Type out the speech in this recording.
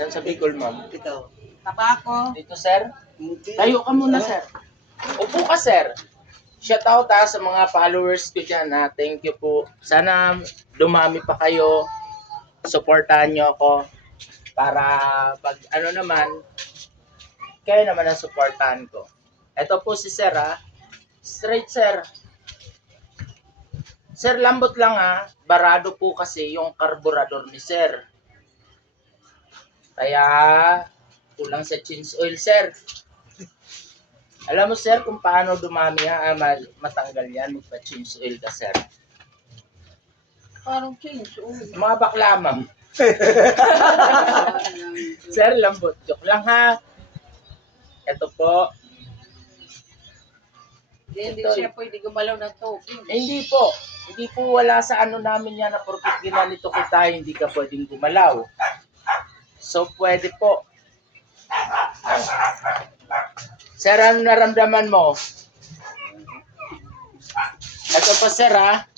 Saan sa Bicol, ma'am? Ito. Tabako. Dito, sir? Hindi. Tayo ka muna, sir. Upo ka, sir. Shout out sa mga followers ko dyan, ha. Thank you po. Sana dumami pa kayo. Supportahan nyo ako. Para pag ano naman, kayo naman ang supportahan ko. Ito po si sir, ha. Straight, sir. Sir, lambot lang, ha. Barado po kasi yung carburetor ni sir. Kaya, kulang sa change oil, sir. Alam mo, sir, kung paano dumami matanggal yan, magpa-change oil ka, sir. Parang change. Mga bakla, ma'am. Sir, lambot. Joke lang, ha. Ito po. Hindi siya pwede gumalaw ng tubig. Hindi po. Hindi po wala sa ano namin yan na porkit ginanito kita, hindi ka pwedeng gumalaw. So, pwede po. Sir, ano naramdaman mo? Ito po, sir, ha.